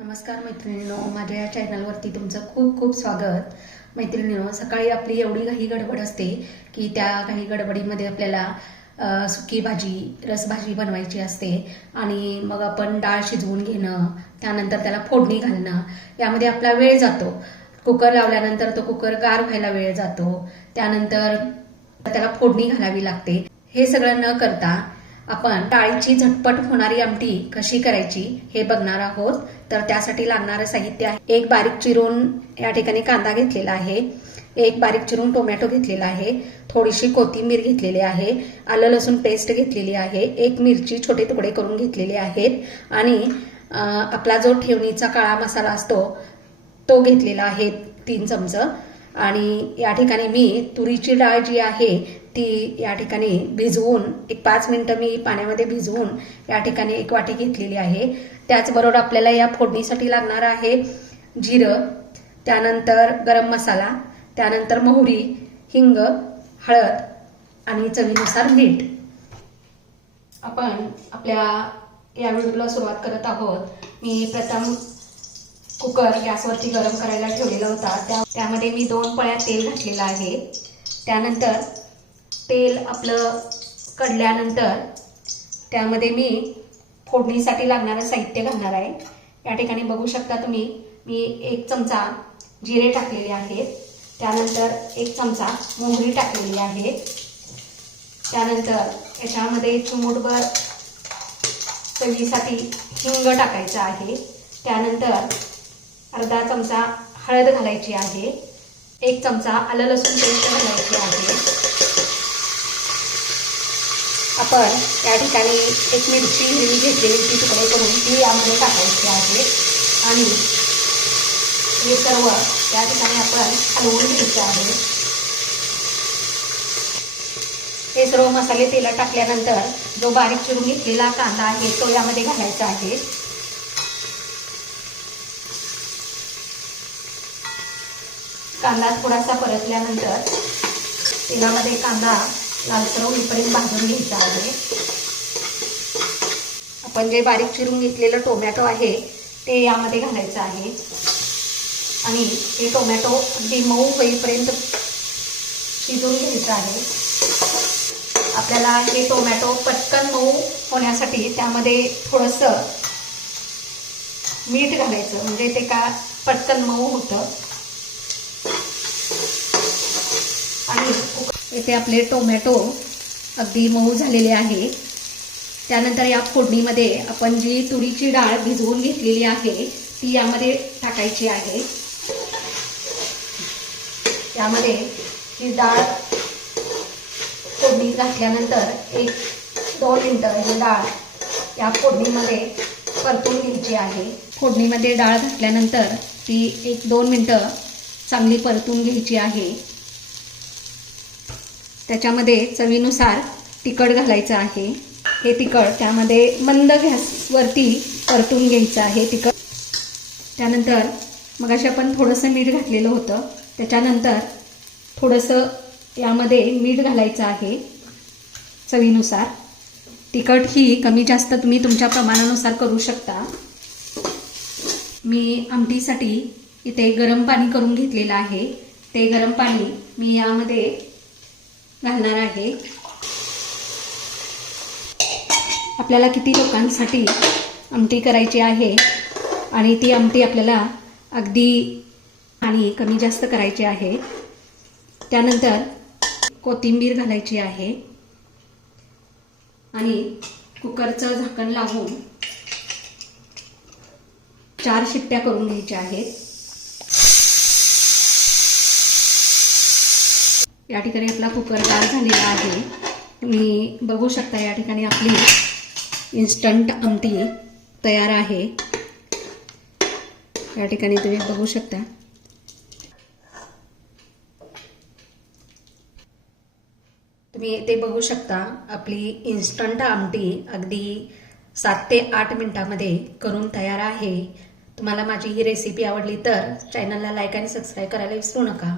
नमस्कार मैत्रिणींनो, माझ्या या चॅनलवरती तुमचं खूप खूप स्वागत. मैत्रिणींनो, सकाळी आपली एवढी घाई गडबड असते की त्या घाई गडबडीमध्ये आपल्याला सुकी भाजी, रसभाजी बनवायची असते आणि मग आपण डाळ शिजवून घेणं, त्यानंतर त्याला फोडणी घालणं, यामध्ये आपला वेळ जातो. कुकर लावल्यानंतर तो कुकर गार व्हायला वेळ जातो, त्यानंतर त्याला फोडणी घालावी लागते. हे सगळं न करता आपण डाळीची झटपट होणारी आमटी कशी करायची हे बघणार आहोत. तर त्यासाठी लागणारं साहित्य आहे: एक बारीक चिरून या ठिकाणी कांदा घेतलेला आहे, एक बारीक चिरून टोमॅटो घेतलेला आहे, थोडीशी कोथिंबीर घेतलेली आहे, आलं लसूण पेस्ट घेतलेली आहे, एक मिरची छोटे तुकडे करून घेतलेले आहेत आणि आपला जो ठेवणीचा काळा मसाला असतो तो घेतलेला आहे 3 चमचे. आणि या ठिकाणी मी तुरीची डाळ जी आहे ती या ठिकाणी भिजवून एक 5 मिनिटं मी पाण्यामध्ये भिजवून या ठिकाणी 1 वाटी घेतलेली आहे. त्याचबरोबर आपल्याला या फोडणीसाठी लागणार आहे जिरं, त्यानंतर गरम मसाला, त्यानंतर मोहरी, हिंग, हळद आणि चवीनुसार मीठ. आपण आपल्या या व्हिडिओला सुरुवात करत आहोत. मी प्रथम कुकर गॅसवरती गरम करायला ठेवलेला होता. त्यामध्ये मी 2 पळ्या तेल घातलेलं आहे. त्यानंतर तेल आपलं कढल्यानंतर त्यामध्ये मी फोडणीसाठी लागणारं साहित्य घालणार आहे. या ठिकाणी बघू शकता तुम्ही, मी 1 चमचा जिरे टाकलेले आहेत, त्यानंतर 1 चमचा मोहरी टाकलेली आहे, त्यानंतर याच्यामध्ये चिमूटभर चवीसाठी हिंग टाकायचं आहे, त्यानंतर अर्धा चमचा हळद घालायची आहे, 1 चमचा आलं लसूण पेस्ट घालायची आहे. आपण या ठिकाणी 1 मिरची घेतलेली ती तुकडे करून ती यामध्ये टाकायची आहे आणि हे सर्व या ठिकाणी आपण हलवून घ्यायचे आहे. हे सर्व मसाले तेलात टाकल्यानंतर जो बारीक चिरून घेतलेला कांदा आहे तो यामध्ये घालायचा आहे. कांदा थोडासा परतल्यानंतर तेलामध्ये कांदा लालसर होईपर्यंत भाजून घ्यायचा आहे. आपण जे बारीक चिरून घेतलेलं टोमॅटो आहे ते यामध्ये घालायचं आहे आणि हे टोमॅटो अगदी मऊ होईपर्यंत शिजवून घ्यायचं आहे. आपल्याला हे टोमॅटो पटकन मऊ होण्यासाठी त्यामध्ये थोडंसं मीठ घालायचं, म्हणजे ते का पटकन मऊ होतं. आणि इथे आपले टोमॅटो अगदी मऊ झालेले आहे. त्यानंतर या फोडणीमध्ये आपण जी तुरीची डाळ भिजवून घेतलेली आहे ती यामध्ये टाकायची आहे. त्यामध्ये ही डाळ फोडणीत घातल्यानंतर 1-2 मिनिटं ही डाळ या फोडणीमध्ये परतून घ्यायची आहे. फोडणीमध्ये डाळ घातल्यानंतर ती 1-2 मिनिटं चांगली परतून घ्यायची आहे. त्याच्यामध्ये चवीनुसार तिखट घालायचं आहे. हे तिखट त्यामध्ये मंद गॅसवरती परतून घ्यायचं आहे तिखट. त्यानंतर मगाशी आपण थोडंसं मीठ घातलेलं होतं, त्याच्यानंतर थोडंसं यामध्ये मीठ घालायचं आहे चवीनुसार. तिखट ही कमी जास्त तुम्ही तुमच्या प्रमाणानुसार करू शकता. मी आमटीसाठी इथे गरम पाणी करून घेतलेलं आहे. ते गरम पाणी मी यामध्ये घालणार आहे. आपल्याला किती लोकांसाठी आमटी करायची आहे आणि ती आमटी आपल्याला अगदी आणि कमी जास्त करायची आहे. त्यानंतर कोथिंबीर घालायची आहे आणि कुकरचं झाकण लावून 4 शिट्ट्या करून घ्यायच्या आहेत. या ठिकाणी आपला कुकर गार झालेला आहे. तुम्ही बघू शकता या ठिकाणी आपली इन्स्टंट आमटी तयार आहे. या ठिकाणी तुम्ही बघू शकता. तुम्ही ते बघू शकता आपली इन्स्टंट आमटी अगदी 7 ते 8 मिनिटांमध्ये करून तयार आहे. तुम्हाला माझी ही रेसिपी आवडली तर चॅनलला लाईक आणि सबस्क्राईब करायला विसरू नका.